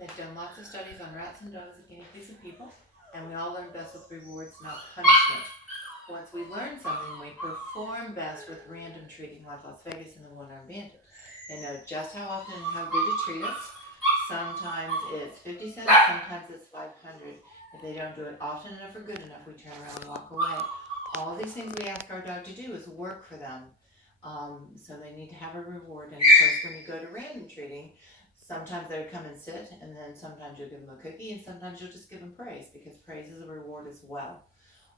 They've done lots of studies on rats and dogs and guinea pigs and people, and we all learn best with rewards, not punishment. Once we learn something, we perform best with random treating, like Las Vegas and the one-armed bandit. They know just how often and how good to treat us. Sometimes it's 50 cents, sometimes it's 500. If they don't do it often enough or good enough, we turn around and walk away. All these things we ask our dog to do is work for them. So they need to have a reward. And of course, when you go to random treating, sometimes they would come and sit, and then sometimes you'll give them a cookie, and sometimes you'll just give them praise, because praise is a reward as well.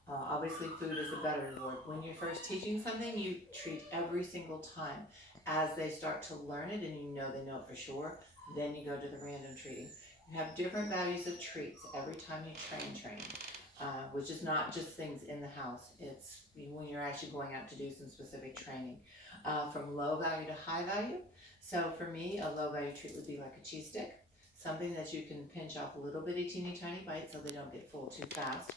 Obviously, food is a better reward. When you're first teaching something, you treat every single time. As they start to learn it and you know they know it for sure, then you go to the random treating. You have different values of treats every time you train, which is not just things in the house. It's when you're actually going out to do some specific training. From low value to high value. So for me, a low value treat would be like a cheese stick, something that you can pinch off little bitty teeny tiny bites so they don't get full too fast.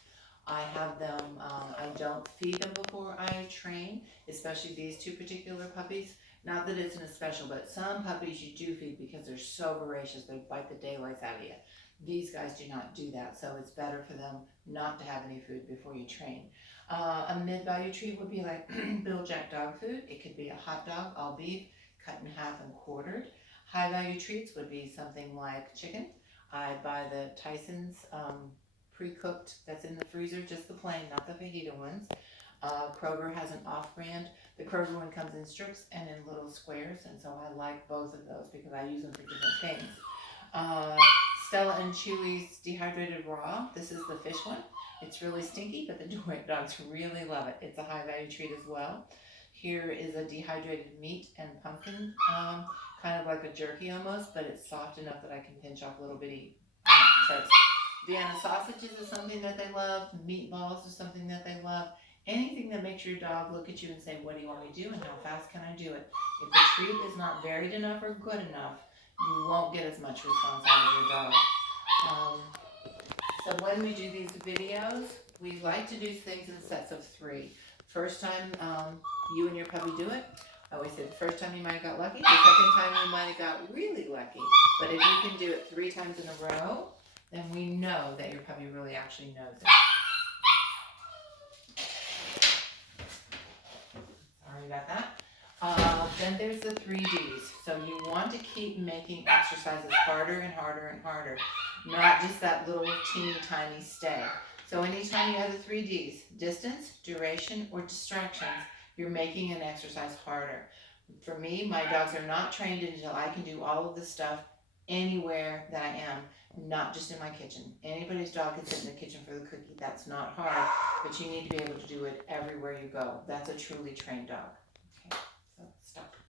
I have them, I don't feed them before I train, especially these two particular puppies. Not that it's an special, but some puppies you do feed because they're so voracious, they bite the daylights out of you. These guys do not do that, so it's better for them not to have any food before you train. A mid-value treat would be like Bill Jack dog food. It could be a hot dog, all beef, cut in half and quartered. High-value treats would be something like chicken. I buy the Tyson's pre-cooked that's in the freezer, just the plain, not the fajita ones. Kroger has an off-brand. The Kroger one comes in strips and in little squares, and so I like both of those because I use them for different things. Uh, Stella and Chewy's dehydrated raw. This is the fish one. It's really stinky, but the dogs really love it. It's a high-value treat as well. Here is a dehydrated meat and pumpkin, kind of like a jerky almost, but it's soft enough that I can pinch off little bitty chunks. Vienna sausages is something that they love. Meatballs is something that they love. Anything that makes your dog look at you and say, what do you want me to do and how fast can I do it? If the treat is not varied enough or good enough, you won't get as much response out of your dog. So when we do these videos, we like to do things in sets of 3. First time you and your puppy do it, I always say the first time you might have got lucky, the second time you might have got really lucky. But if you can do it 3 times in a row, then we know that your puppy really actually knows it. Sorry about that. Then there's the 3 Ds. So you want to keep making exercises harder and harder and harder, not just that little teeny tiny stay. So anytime you have the 3 Ds, distance, duration, or distractions, you're making an exercise harder. For me, my dogs are not trained until I can do all of this stuff anywhere that I am, not just in my kitchen. Anybody's dog can sit in the kitchen for the cookie. That's not hard, but you need to be able to do it everywhere you go. That's a truly trained dog.